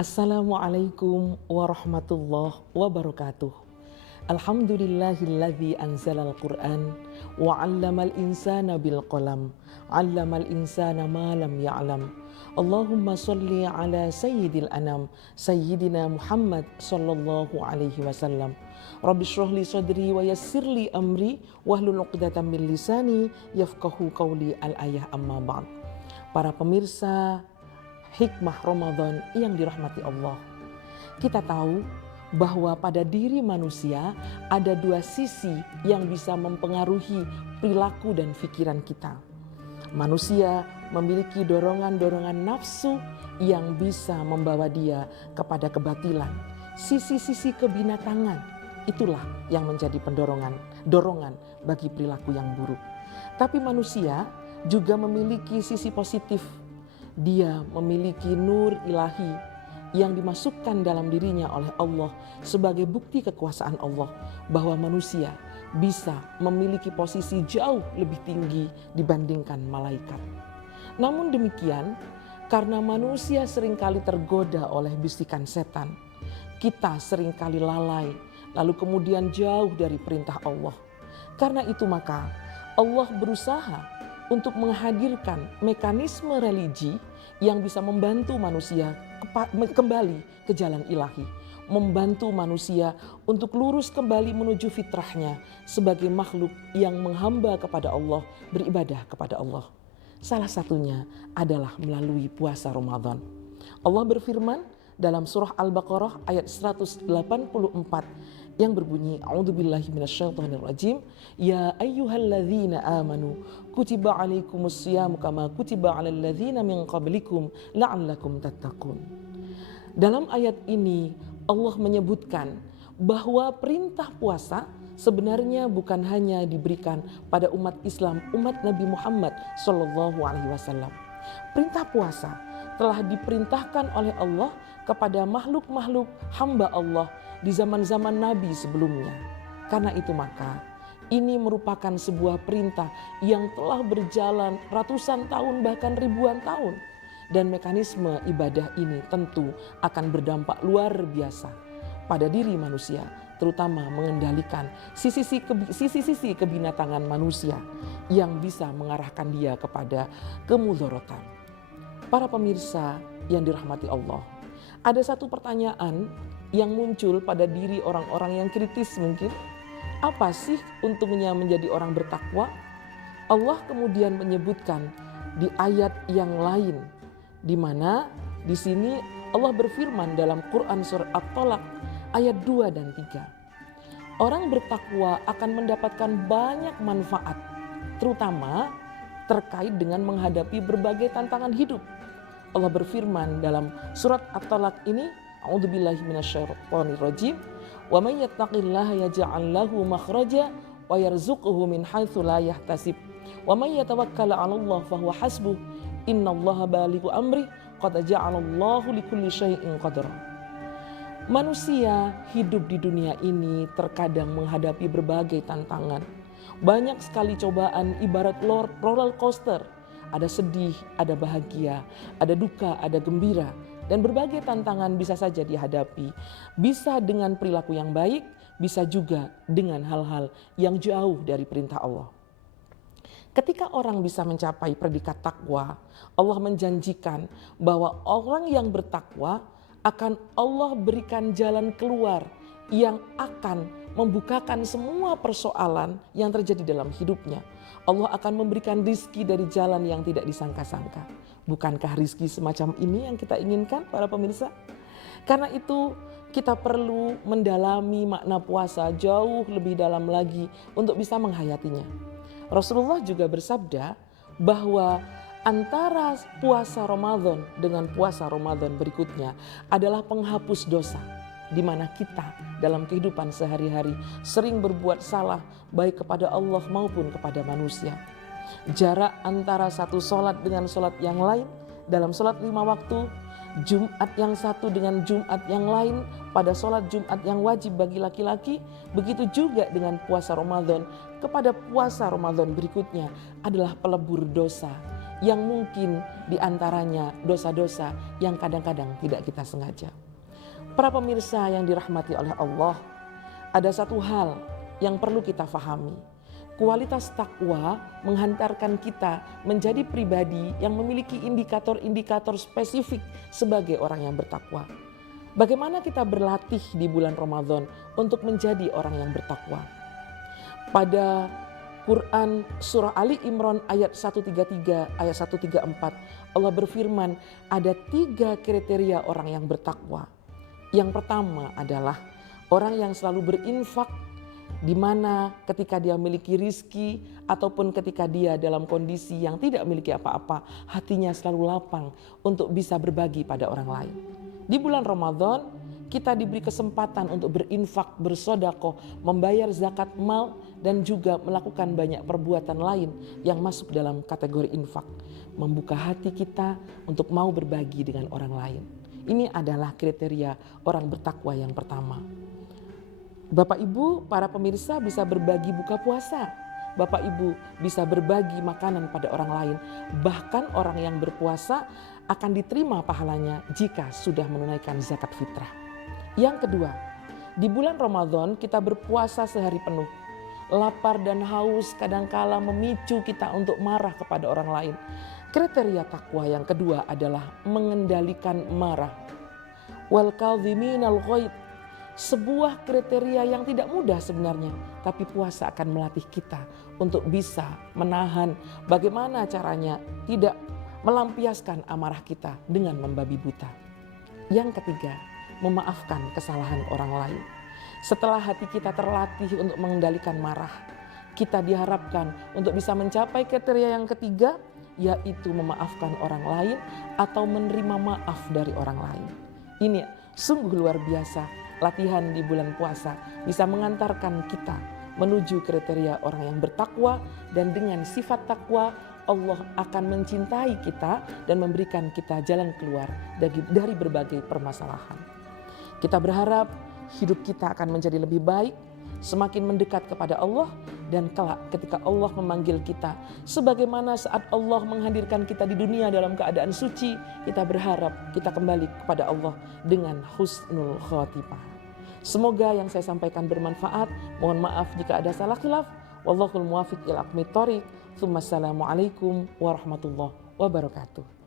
Assalamualaikum warahmatullahi wabarakatuh. Alhamdulillahilladzi anzalal Qur'an wa 'allamal insana bil qalam, 'allamal insana ma lam ya'lam. Allahumma shalli ala sayyidil anam, sayyidina Muhammad sallallahu alaihi wasallam. Rabbi shrah li sadri wa yassir li amri wahlul 'uqdatam min lisani yafqahu qawli. Al-ayah amma ba'd. Para pemirsa hikmah Ramadan yang dirahmati Allah. Kita tahu bahwa pada diri manusia ada dua sisi yang bisa mempengaruhi perilaku dan pikiran kita. Manusia memiliki dorongan-dorongan nafsu yang bisa membawa dia kepada kebatilan. Sisi-sisi kebinatangan itulah yang menjadi dorongan bagi perilaku yang buruk. Tapi manusia juga memiliki sisi positif. Dia memiliki nur ilahi yang dimasukkan dalam dirinya oleh Allah sebagai bukti kekuasaan Allah bahwa manusia bisa memiliki posisi jauh lebih tinggi dibandingkan malaikat. Namun demikian, karena manusia seringkali tergoda oleh bisikan setan, kita seringkali lalai lalu kemudian jauh dari perintah Allah. Karena itu maka Allah berusaha untuk menghadirkan mekanisme religi yang bisa membantu manusia kembali ke jalan ilahi. Membantu manusia untuk lurus kembali menuju fitrahnya sebagai makhluk yang menghamba kepada Allah, beribadah kepada Allah. Salah satunya adalah melalui puasa Ramadan. Allah berfirman dalam surah Al-Baqarah ayat 184 yang berbunyi, A'udzubillahi minasyaitonirrajim, ya ayyuhalladzina amanu kutiba alaikumussyam kama kutiba alal ladzina min qablikum la'allakum tattaqun. Dalam ayat ini Allah menyebutkan bahwa perintah puasa sebenarnya bukan hanya diberikan pada umat Islam, umat Nabi Muhammad SAW. Perintah puasa telah diperintahkan oleh Allah kepada makhluk-makhluk hamba Allah di zaman-zaman Nabi sebelumnya. Karena itu maka ini merupakan sebuah perintah yang telah berjalan ratusan tahun bahkan ribuan tahun. Dan mekanisme ibadah ini tentu akan berdampak luar biasa pada diri manusia, terutama mengendalikan sisi-sisi kebinatangan manusia yang bisa mengarahkan dia kepada kemudharatan. Para pemirsa yang dirahmati Allah, ada satu pertanyaan yang muncul pada diri orang-orang yang kritis mungkin. Apa sih untungnya menjadi orang bertakwa? Allah kemudian menyebutkan di ayat yang lain, di mana di sini Allah berfirman dalam Quran surah At-Tolak ayat 2 dan 3. Orang bertakwa akan mendapatkan banyak manfaat, terutama terkait dengan menghadapi berbagai tantangan hidup. Allah berfirman dalam surat At-Talaq ini, A'udzubillahi minasyaitonirrajim, wa may yattaqillaha yaj'al lahu makhraja wa yarzuqhu min haitsu la yahtasib wa may yatawakkal 'alallahi fahuwa hasbuh innallaha balighu amri qad ja'alallahu likulli syai'in qadra. Manusia hidup di dunia ini terkadang menghadapi berbagai tantangan. Banyak sekali cobaan ibarat roller coaster. Ada sedih, ada bahagia, ada duka, ada gembira. Dan berbagai tantangan bisa saja dihadapi. Bisa dengan perilaku yang baik, bisa juga dengan hal-hal yang jauh dari perintah Allah. Ketika orang bisa mencapai predikat takwa, Allah menjanjikan bahwa orang yang bertakwa akan Allah berikan jalan keluar yang akan membukakan semua persoalan yang terjadi dalam hidupnya. Allah akan memberikan rizki dari jalan yang tidak disangka-sangka. Bukankah rizki semacam ini yang kita inginkan para pemirsa? Karena itu kita perlu mendalami makna puasa jauh lebih dalam lagi untuk bisa menghayatinya. Rasulullah juga bersabda bahwa antara puasa Ramadan dengan puasa Ramadan berikutnya adalah penghapus dosa. Di mana kita dalam kehidupan sehari-hari sering berbuat salah baik kepada Allah maupun kepada manusia. Jarak antara satu sholat dengan sholat yang lain, dalam sholat 5 waktu, Jumat yang satu dengan Jumat yang lain, pada sholat Jumat yang wajib bagi laki-laki, begitu juga dengan puasa Ramadan kepada puasa Ramadan berikutnya adalah pelebur dosa yang mungkin diantaranya dosa-dosa yang kadang-kadang tidak kita sengaja. Para pemirsa yang dirahmati oleh Allah, ada satu hal yang perlu kita fahami. Kualitas takwa menghantarkan kita menjadi pribadi yang memiliki indikator-indikator spesifik sebagai orang yang bertakwa. Bagaimana kita berlatih di bulan Ramadan untuk menjadi orang yang bertakwa? Pada Quran surah Ali Imran ayat 133, ayat 134, Allah berfirman ada 3 kriteria orang yang bertakwa. Yang pertama adalah orang yang selalu berinfak, di mana ketika dia memiliki rizki ataupun ketika dia dalam kondisi yang tidak memiliki apa-apa, hatinya selalu lapang untuk bisa berbagi pada orang lain. Di bulan Ramadan kita diberi kesempatan untuk berinfak, bersedekah, membayar zakat mal, dan juga melakukan banyak perbuatan lain yang masuk dalam kategori infak. Membuka hati kita untuk mau berbagi dengan orang lain. Ini adalah kriteria orang bertakwa yang pertama. Bapak Ibu, para pemirsa bisa berbagi buka puasa. Bapak Ibu bisa berbagi makanan pada orang lain. Bahkan orang yang berpuasa akan diterima pahalanya jika sudah menunaikan zakat fitrah. Yang kedua, di bulan Ramadan kita berpuasa sehari penuh. Lapar dan haus kadangkala memicu kita untuk marah kepada orang lain. Kriteria takwa yang kedua adalah mengendalikan marah. Wal kadhiminal ghaidh. Sebuah kriteria yang tidak mudah sebenarnya, tapi puasa akan melatih kita untuk bisa menahan bagaimana caranya tidak melampiaskan amarah kita dengan membabi buta. Yang ketiga, memaafkan kesalahan orang lain. Setelah hati kita terlatih untuk mengendalikan marah, kita diharapkan untuk bisa mencapai kriteria yang ketiga, yaitu memaafkan orang lain atau menerima maaf dari orang lain. Ini sungguh luar biasa. Latihan di bulan puasa bisa mengantarkan kita menuju kriteria orang yang bertakwa, dan dengan sifat takwa Allah akan mencintai kita dan memberikan kita jalan keluar dari berbagai permasalahan. Kita berharap hidup kita akan menjadi lebih baik, semakin mendekat kepada Allah, dan kelak ketika Allah memanggil kita, sebagaimana saat Allah menghadirkan kita di dunia dalam keadaan suci, kita berharap kita kembali kepada Allah dengan husnul khotimah. Semoga yang saya sampaikan bermanfaat. Mohon maaf jika ada salah khilaf. Wallahul muwaffiq ila aqwamit thoriq. Assalamualaikum warahmatullahi wabarakatuh.